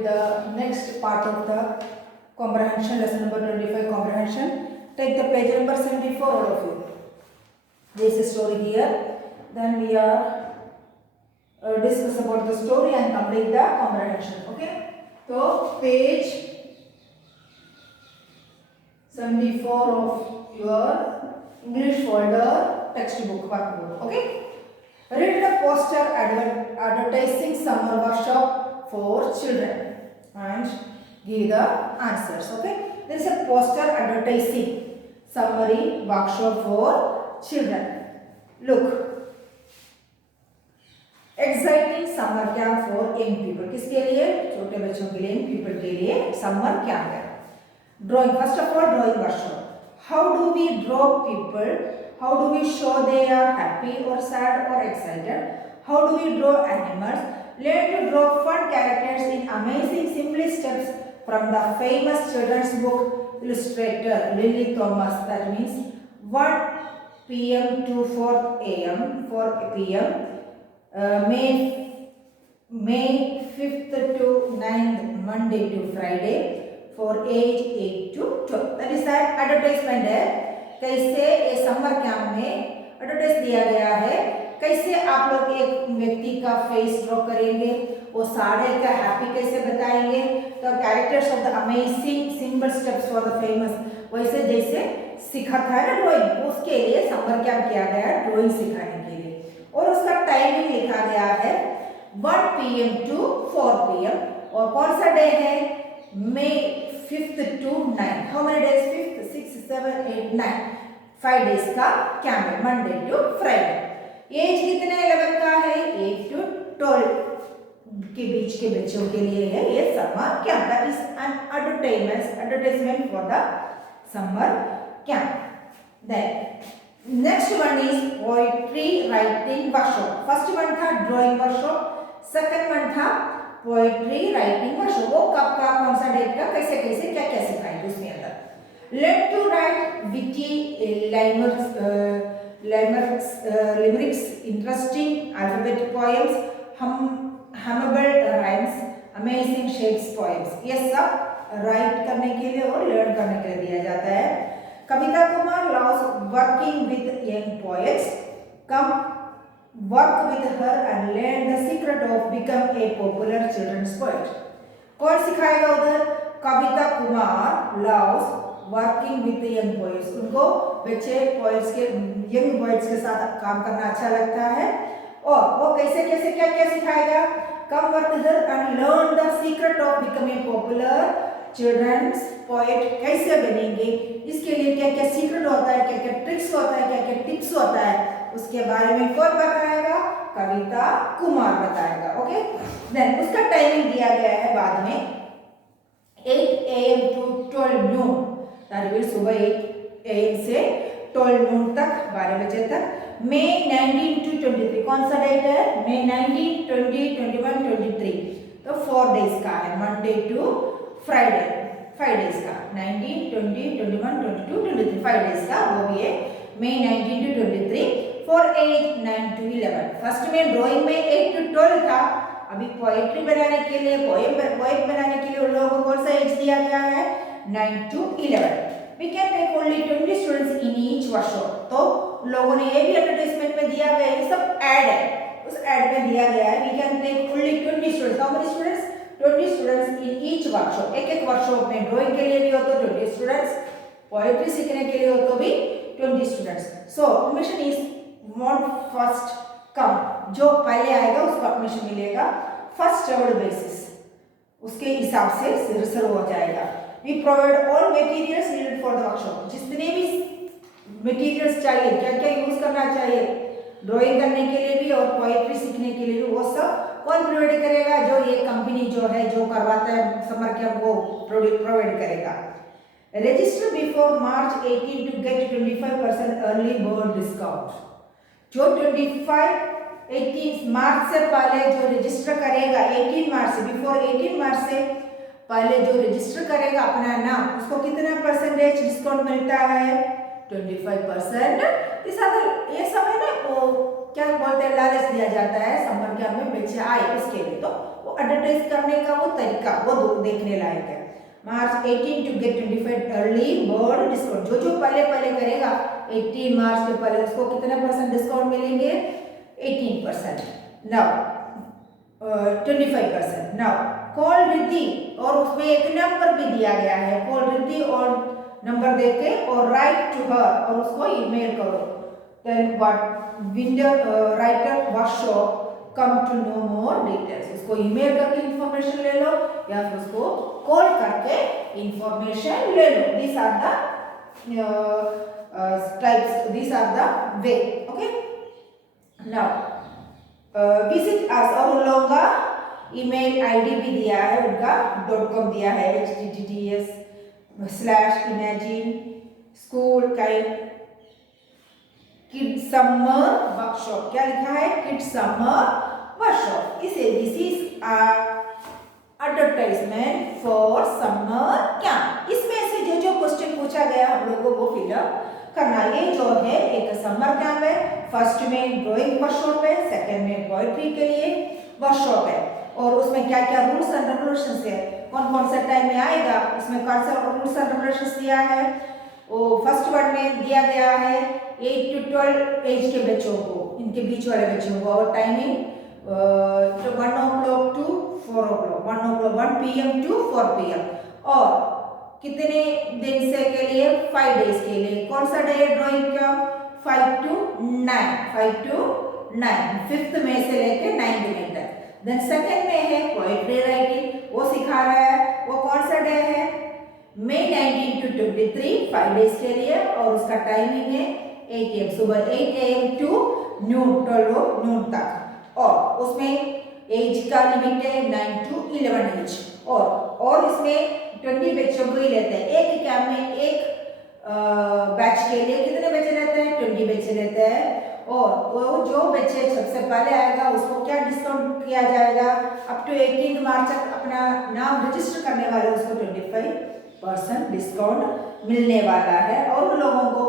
with the next part of the comprehension, lesson number 25 comprehension. Take the page number 74, all of you. There is a story here. Then we are discuss about the story and complete the comprehension. Okay. So page 74 of your English folder textbook workbook. Okay. Read the poster advertising summer workshop for children and give the answers. Okay. There is a poster advertising summary workshop for children. Look. Exciting summer camp for young people. किसके लिए? छोटे बच्चों के लिए, young people के लिए summer camp है. Drawing. First of all, drawing workshop. How do we draw people? How do we show they are happy or sad or excited? How do we draw animals? Learn to draw fun characters in amazing simple steps from the famous children's book illustrator Lily Thomas. That means 1 p.m. to 4 a.m. 4 p.m. May 5th to 9th, Monday to Friday, for age 8 to 12. That is that advertisement है. कैसे ये summer camp में advertise दिया गया है, कैसे आप लोग एक व्यक्ति का फेस ड्रॉ करेंगे, वो साड़े का हैप्पी कैसे बताएंगे, तो characters of the amazing simple steps for the famous, वैसे जैसे सिखाता है ना ड्राइंग, उसके लिए समर कैंप किया गया है ड्राइंग सिखाने के लिए. और उसका टाइमिंग लिखा गया है 1 PM to 4 PM. और कौन सा डे है? May 5th to 9th. How many days? 5th, 6th, 7th, 8th, 9th. 5 days का कैंप है, Monday to Friday. एज कितने लेवल का है? 8 to 12 के बीच के बच्चों के लिए है ये summer camp. That is an advertisement for the summer camp. Then next one is poetry writing workshop. First one था drawing workshop, second one था poetry writing workshop. वो कब का, कौन सा डेट का, कैसे कैसे क्या क्या सिखाएंगे उसमें अंदर. Learn to write witty limericks, interesting alphabetic poems, hummable rhymes, amazing shapes poems. ये सब राइट करने के लिए और लर्न करने के लिए दिया जाता है. Kavita Kumar loves working with young poets. Come work with her and learn the secret of become a popular children's poet. कौन सिखाएगा उधर? Kavita Kumar loves working with young boys. उनको बच्चे पोएट्स के, यंग बॉयज के साथ काम करना अच्छा लगता है. और वो कैसे कैसे क्या क्या सिखाएगा? Come work here and learn the secret of becoming popular children's poet. कैसे बनेंगे, इसके लिए क्या क्या सीक्रेट होता है, क्या क्या ट्रिक्स होता है, क्या क्या टिप्स होता है, उसके बारे में कौन बताएगा? कविता कुमार बताएगा. ओके. देन उसका टाइमिंग दिया गया है बाद में 8 AM to 12 noon. सुबह 8 AM से 12 noon तक, 12 बजे तक. May 19 to 23. कौन सा डेट है? May 19, 20, 21, 23. तो 4 days का है, Monday to Friday. 5 days का 19, 20, 21, 22, 23. 5 days का वो भी है. May 19 to 23 for age 9 to 11. First में ड्राइंग में 8 to 12 था. अभी पोएट्री बनाने के लिए, पोएम बनाने के लिए उन लोगों को कौन सा एज दिया गया है? 9 to 11. We can take only 20 students in each workshop. तो लोगों ने ये भी एडवर्टाइजमेंट में दिया गया है, सब ऐड है, उस ऐड में दिया गया है we can take only 20 students. How many students? 20 students in each workshop. एक एक वर्कशॉप में ड्राइंग के लिए भी हो तो 20 students, पोएट्री सीखने के लिए हो तो भी 20 students. So admission is want first come. जो पहले आएगा उसको एडमिशन मिलेगा फर्स्ट राउंड बेसिस, उसके हिसाब से रिजर्व हो जाएगा. We provide all materials needed for the workshop. जितने भी मटेरियल्स चाहिए, क्या क्या यूज करना चाहिए ड्राइंग करने के लिए भी और पोएट्री सीखने के लिए भी, वो सब कौन प्रोवाइड करेगा? जो ये कंपनी जो है, जो करवाता है समर कैंप, वो प्रोवाइड करेगा. Register before March 18 to get 25% early bird discount. जो 18 मार्च से पहले जो रजिस्टर करेगा, 18 मार्च से, बिफोर 18 मार्च से पहले जो रजिस्टर करेगा अपना नाम, उसको कितना परसेंटेज डिस्काउंट मिलता है? 25%. ये सब है ना, वो क्या बोलते हैं, लालच दिया जाता है समर कैंप में बच्चे आए उसके लिए, तो वो एडवर्टाइज करने का वो तरीका वो देखने लायक है। March 18 to get 25 early bird discount, जो जो पहले पहले करेगा 18 मार्च के पहले उसको कितने % डिस्काउंट मिलेंगे? 18%। नाउ 25%। नाउ कॉल रिद्धि, और उसमें एक नंबर भी दिया गया है, कॉल रिद्धि और नंबर देके और राइट टू हर, और उसको ईमेल करो। Then what wonder writer workshop come to know more details, उसको ईमेल करके इंफॉर्मेशन ले लो या फिर उसको कॉल करके इंफॉर्मेशन ले लो। This are the types, this are the way. Okay, now visit us, और उन लोगों का ईमेल आईडी भी दिया है, उनका .com दिया है, https/imagine school kid summer workshop. क्या लिखा है? Kid summer workshop. इसे this is advertisement for summer camp. इसमें से जो जो क्वेश्चन पूछा गया हम लोगों को फिलअप करना। ये जो है एक समर कैंप है, फर्स्ट में ड्राइंग वर्कशॉप है, सेकंड में पोएट्री के लिए वर्कशॉप है, और उसमें क्या क्या रूल्स एंड रेगुलेशंस है, कौन कौन सा टाइम में आएगा, इसमें कौन सा रूल्स एंड रेगुलेशंस दिया है। वो फर्स्ट वन में दिया गया है 8 to 12 एज के बच्चों को, इनके बीच वाले बच्चों को, और timing 1 o'clock to 4 o'clock, 1 PM to 4 PM, और कितने दिन से के लिए? 5 डेज के लिए। कौन सा डे है ड्राइंग का? 5 to 9, 5th में से लेके 9th में तक। देन सेकंड में है पोएट्री राइटिंग, वो सिखा रहा है, वो कौन सा डे है? May 19 to 23, 5 डेज के लिए, और उसका टाइमिंग है 8 AM, सुबह 8 AM to noon, 12 noon तक, और उसमें एज का लिमिट है 9 to 11 एज, और इसमें 20 बच्चों को ही लेते हैं। एक कैंप में एक बैच के लिए कितने बच्चे रहते हैं? 20 बच्चे रहते हैं, और वो जो बच्चे सबसे पहले आएगा उसको क्या डिस्काउंट किया जाएगा? अप टू 18 मार्च तक अपना नाम रजिस्टर करने वाले उसको 25% डिस्काउंट मिलने वाला है। और उन लोगों को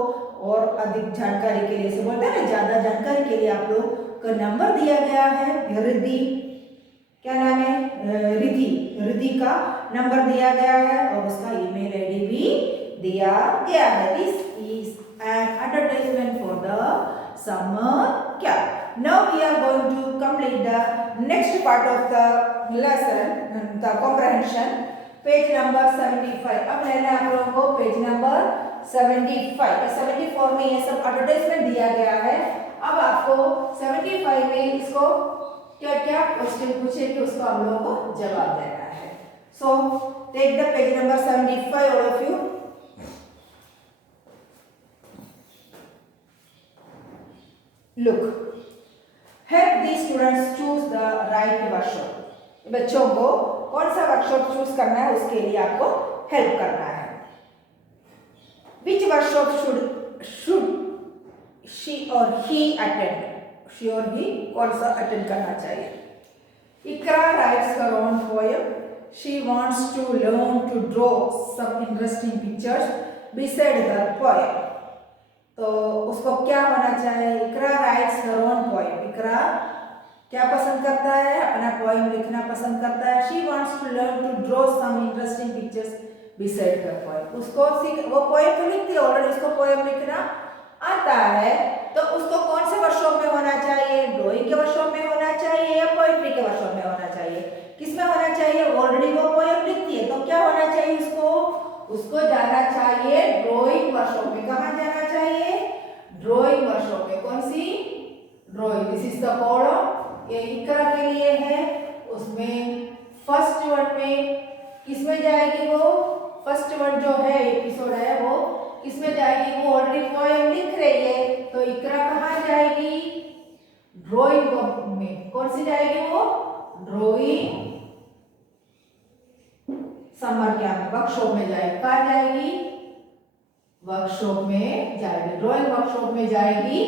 और अधिक जानकारी के लिए से बोलते हैं ना, ज्यादा जानकारी के लिए आप लोग का नंबर दिया गया है। रिद्धि, क्या नाम है? रिद्धि का नंबर दिया गया है, और उसका ईमेल आईडी भी दिया गया है। This is an advertisement for the summer camp. Now we are going to complete the next part of the lesson, the comprehension, page number 75. अब लेना है आप लोगों को पेज नंबर 75। 74 में ये सब एडवर्टाइजमेंट दिया गया है। अब आपको 75 में इसको क्या क्या क्वेश्चन पूछे कि उसको हम लोगों को जवाब देना है। So take the page number 75 all of you. Look, help these students choose the right workshop. बच्चों को कौन सा वर्कशॉप चूज करना है उसके लिए आपको हेल्प करना है। Which workshop should she or he attend? She or he कौन सा अटेंड करना चाहिए? Ikra writes her own poem. She wants to learn to draw some interesting pictures beside her poem. तो उसको क्या होना चाहिए? इकरा राइट्स हर ओन पोएम। इकरा क्या पसंद करता है? अपना पोएम लिखना पसंद करता है। She wants to learn to draw some interesting pictures beside her poem. उसको वो पोएम तो लिखती है ऑलरेडी, उसको पोएम लिखना आता है, तो उसको कौन से वर्कशॉप में होना चाहिए? ड्राइंग के वर्कशॉप में होना चाहिए या पोएट्री के वर्कशॉप में होना चाहिए? किस में होना चाहिए? ऑलरेडी वो पोएम लिखती है, तो क्या होना चाहिए उसको जाना चाहिए ड्राइंग वर्कशॉप में। कहाँ जाना चाहिए? ड्राइंग वर्कशॉप में। कौन सी? Drawing. This is the column, ये इकरा के लिए है। उसमें फर्स्ट वन में किसमें जाएगी? वो फर्स्ट वन जो है एपिसोड है वो किसमें जाएगी? वो ऑलरेडी पोएम लिख रही है, तो इकरा कहाँ जाएगी? ड्राइंग में। कौन सी जाएगी वो? ड्राइंग समर कैंप वर्कशॉप में जाएगी। कहाँ जाएगी? वर्कशॉप में जाएगी, ड्राइंग वर्कशॉप में जाएगी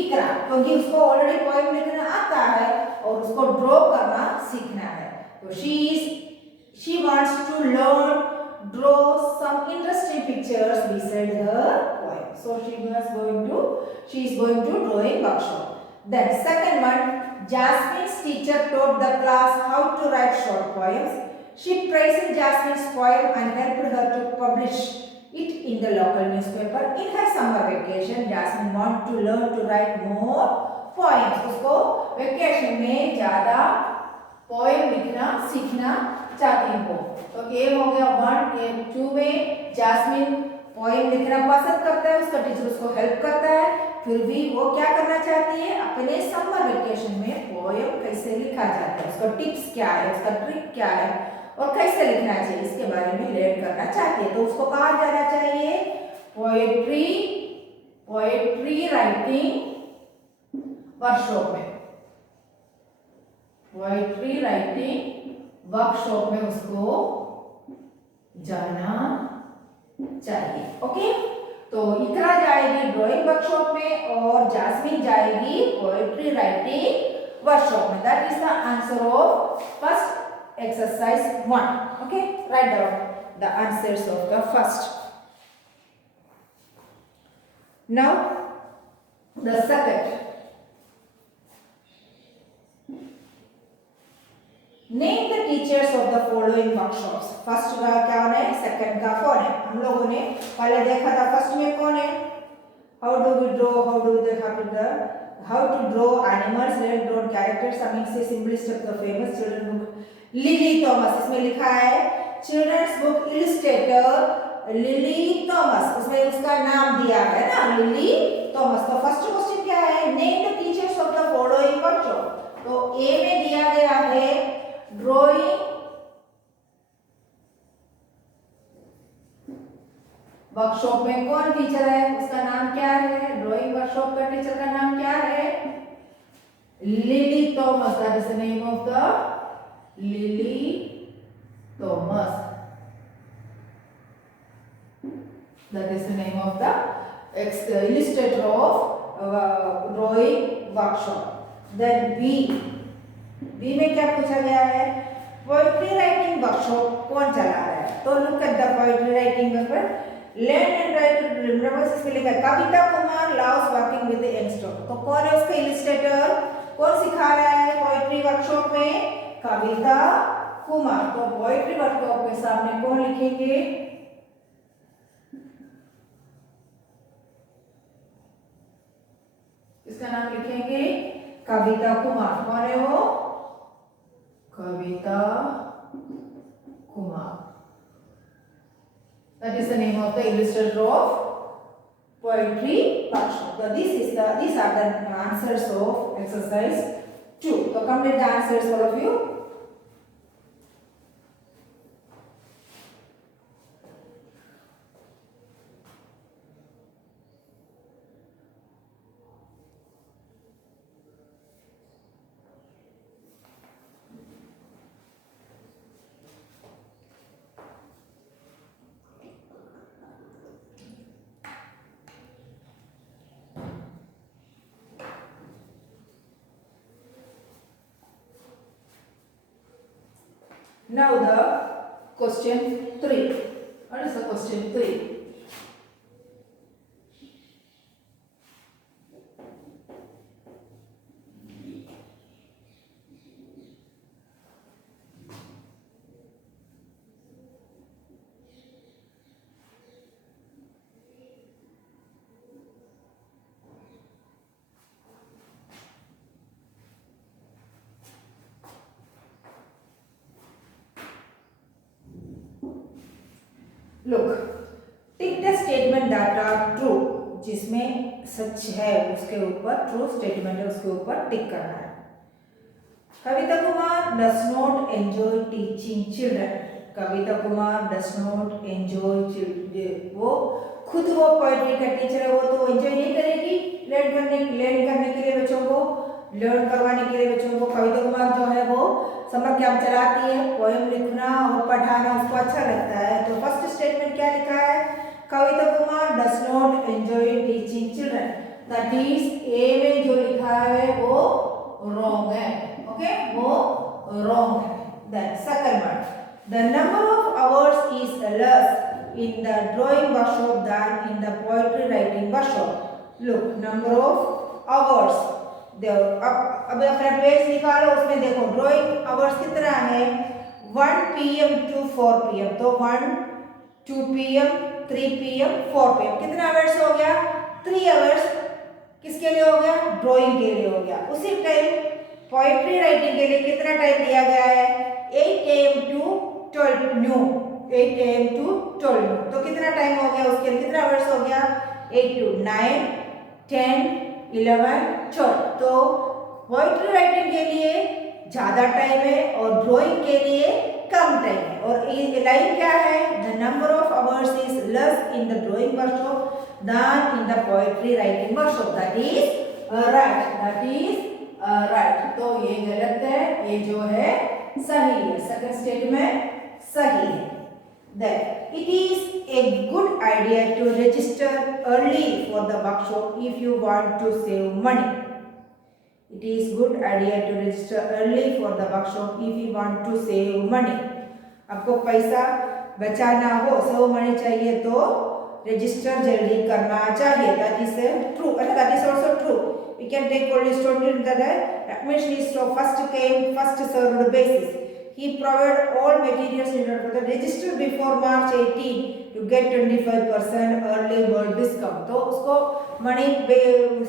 इकरा, क्योंकि उसको ऑलरेडी पोएम लिखना आता है और उसको ड्रॉ करना सीखना है। तो she wants to learn draw some interesting pictures beside her poem. So she is going to drawing workshop. Then second one, Jasmine's teacher taught the class how to write short poems. She praised Jasmine's poem and helped her to publish it in the local newspaper. In her summer vacation, Jasmine wanted to learn to write more poems. उसको vacation में ज़्यादा poem लिखना सीखना चाहती हूँ. तो ये हो गया 1. ये 2 में जास्मिन पोएम लिखना पसंद करता है, उसका टीचर उसको हेल्प करता है, फिर भी वो क्या करना चाहती है, अपने समर वेकेशन में पोएम कैसे लिखा जाता है, उसका टिप्स क्या है, उसका ट्रिक क्या है और कैसे लिखना चाहिए, इसके बारे में लर्न करना चाहती है. तो उसको कहा जाना चाहिए पोएट्री राइटिंग वर्कशॉप में. पोएट्री राइटिंग वर्कशॉप में उसको जाना चाहिए. ओके, तो इकरा जाएगी ड्राइंग वर्कशॉप में और जास्मिन जाएगी पोएट्री राइटिंग वर्कशॉप में. That is the answer of first exercise 1. Okay, write down the answers of the first. Now the second. Name the teachers of the following workshops. First का क्या है, second का कौन है. हम लोगों ने पहले देखा था फर्स्ट में कौन है, how do we draw, how to draw animals, learn drawn characters, amongst the simplest of the famous children book. Lily Thomas, इसमें लिखा है children's book illustrator Lily Thomas, उसमें उसका नाम दिया है ना लिली थॉमस. तो फर्स्ट क्वेश्चन क्या है, name the teachers of the following workshop. तो ए में दिया गया है ड्राइंग वर्कशॉप में कौन टीचर है, उसका नाम क्या है, ड्राइंग वर्कशॉप का टीचर का नाम क्या है, lily Thomas. That is the name of the Lily Thomas. That is the name of the illustrator of drawing workshop. Then B में क्या पूछा गया है, पोएट्री राइटिंग वर्कशॉप कौन चला रहा है. तो look at the poetry writing paper. Learn and write remembers, इसमें लिखा है Kavita Kumar loves working with youngster. तो कौन है उसका इलस्ट्रेटर, कौन सिखा रहा है पोएट्री वर्कशॉप में, कविता कुमार. तो पोएट्री वर्कशॉप के सामने कौन लिखेंगे, इसका नाम लिखेंगे कविता कुमार. कौन है वो, कविता Kumar. That is the name of the illustrator of poetry workshop. So these are the answers of exercise 2. So complete the answers all of you. Now the question 3. What is the question 3? Look, tick the statement that are true. जिसमें सच है उसके ऊपर, true statement है उसके ऊपर tick करना है. Kavita Kumar does not enjoy teaching children. Kavita Kumar does not enjoy children. वो खुद वो पोएट्री का टीचर है, वो तो एंजॉय नहीं करेगी लर्न करने के लिए बच्चों को, लर्न करवाने के लिए बच्चों को. कविता कुमार जो है वो समर कैंप चलाती है, पोएम लिखना और पढ़ाना उसको अच्छा लगता है. तो फर्स्ट स्टेटमेंट क्या लिखा है, Kavita Kumar does not enjoy teaching children. That is a में जो लिखा है वो रॉन्ग है. ओके, वो रॉन्ग है. Then second one, the number of hours is less in the drawing workshop than in the poetry writing workshop. Look, number of hours. अब अपना पेज निकालो, उसमें देखो ड्राइंग आवर्स कितना है 1 PM to 4 PM, तो 1 2 PM 3 PM 4 PM कितना hours हो गया 3 आवर्स। किसके लिए हो गया ड्राइंग के लिए हो गया। उसी टाइम पोएट्री राइटिंग के लिए कितना टाइम दिया गया है 8 AM to 12 noon, 8 AM to 12 noon, तो कितना टाइम हो गया उसके लिए कितना आवर्स हो गया 8 to 9 10 11 12। तो पोएट्री राइटिंग के लिए ज्यादा टाइम है और ड्राइंग के लिए कम टाइम है। और ये लाइन क्या है the number of hours is less in the drawing workshop than in the poetry writing workshop, that is right, that is right। तो ये गलत है, ये जो है सही है, सेकंड स्टेटमेंट सही है। Then it is a good idea to register early for the workshop if you want to save money। It is good idea to register early for the workshop if you want to save money। आपको पैसा बचाना हो, save money चाहिए तो register जल्दी करना चाहिए। That is true, that is also true. We can take only student that means is first came first served basis. He provided all materials needed for the register before March 18 to get 25% early bird discount। तो उसको money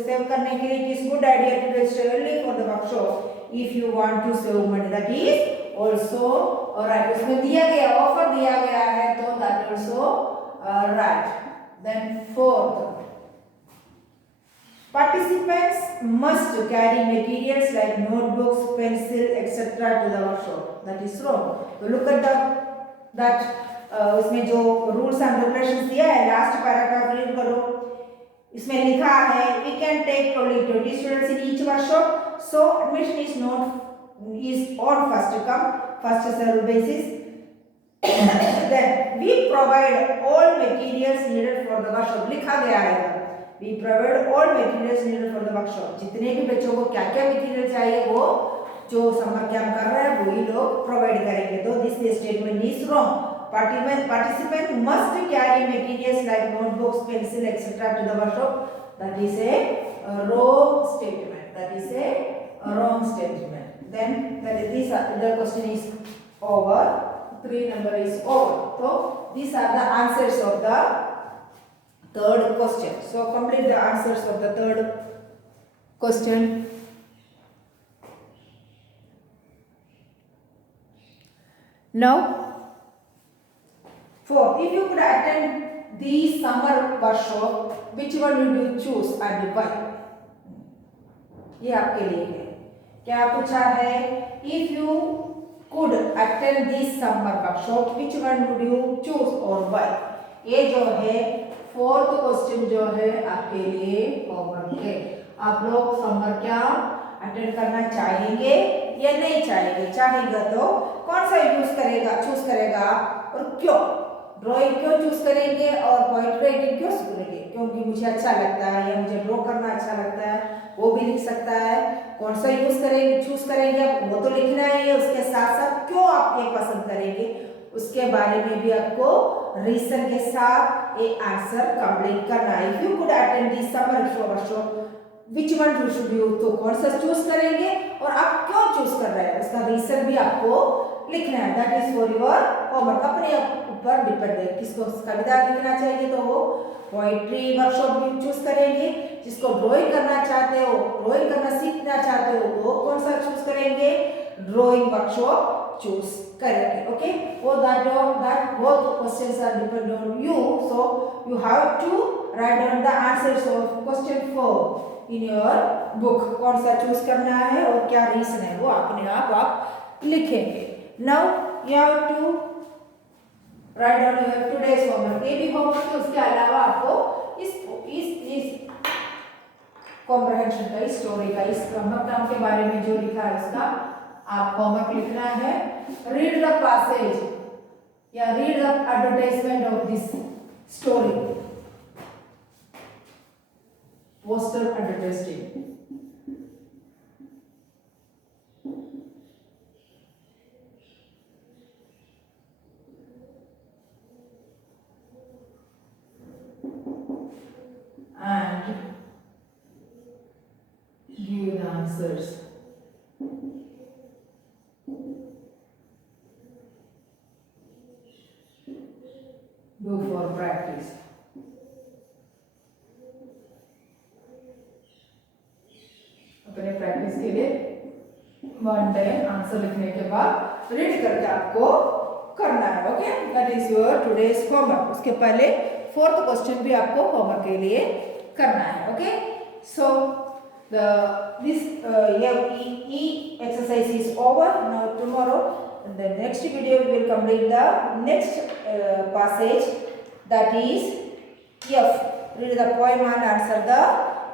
save करने के लिए it is good idea to register early for the workshop if you want to save money. That is also right. उसमें दिया गया offer दिया गया है तो that also right। Then fourth, participants must carry materials like notebooks, pencil, etc. to the workshop। That is wrong। So look at that उसमें जो rules and regulations दिया है लास्ट पैराग्राफ रीड करो। इसमें लिखा है we can take only 20 students in each workshop, so admission is on first come first served basis। Then we provide all materials needed for the workshop। लिखा गया है we provide all materials needed for the workshop। जितने भी बच्चों को क्या क्या material चाहिए वो जो समर कैंप कर रहे हैं वही लोग प्रोवाइड करेंगे। तो this statement is wrong. Participant must carry materials like notebooks, pencil, etc. to the workshop। That is a wrong statement। That is a wrong statement। Then the question is over। 3 number is over। So these are the answers of the third question। So complete the answers of the third question। Now fourth, if you could attend the summer workshop, which one would you choose and why? ये आपके लिए है। क्या पूछा है if you could attend this summer workshop, which one would you choose or why? ये जो है फोर्थ क्वेश्चन जो है आपके लिए होमवर्क है। आप लोग समर कैंप अटेंड करना चाहेंगे या नहीं चाहेंगे? चाहेंगे तो कौन सा चूज करेगा और क्यों? ड्राइंग क्यों चूज करेंगे और पोएट्री राइटिंग क्यों करेंगे? क्योंकि मुझे अच्छा लगता है या मुझे ड्रॉ करना अच्छा लगता है, वो भी लिख सकता है। कौन सा चूज करेंगे वो तो लिखना ही है, उसके साथ साथ क्यों आप ये पसंद करेंगे उसके बारे में भी आपको रीजन के साथ एक आंसर कंप्लीट करना है। If you could attend this summer workshop which one you should you, तो कौन सा चूज करेंगे और आप क्यों चूज कर रहे हैं उसका रीजन भी आपको लिखना है। That is for your homework. अपने ऊपर डिपेंड है। किसको कविता लिखना चाहिए तो वो पोएट्री वर्कशॉप भी चूज करेंगे। जिसको ड्राइंग करना चाहते हो, ड्राइंग करना सीखना चाहते हो वो कौन सा चूज करेंगे? ड्राइंग वर्कशॉप चूज करेंगे। ओके, वो that both questions are depend on you, so you have to write down the answers of question 4 in your book। कौन सा चूज करना है और क्या रीजन है वो अपने आप लिखेंगे। Now you have to write down your today's homework। ये भी होमवर्क है, उसके अलावा आपको इस कॉम्प्रहेंशन का, इस स्टोरी का, इस काम के बारे में जो लिखा है उसका आप होमवर्क लिखना है। रीड द पैसेज या read the advertisement of this story, poster advertising. And give the answer। answers. Do for practice. अपने प्रैक्टिस के लिए वन टाइम आंसर लिखने के बाद रीड करके आपको करना है. Okay, that is your today's homework. उसके पहले फोर्थ क्वेश्चन भी आपको होमवर्क के लिए करना है. Okay, so this E exercise is over. Now tomorrow in the next video we will complete the next passage, that is F. Read the poem and answer the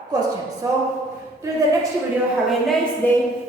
question. So till the next video, have a nice day.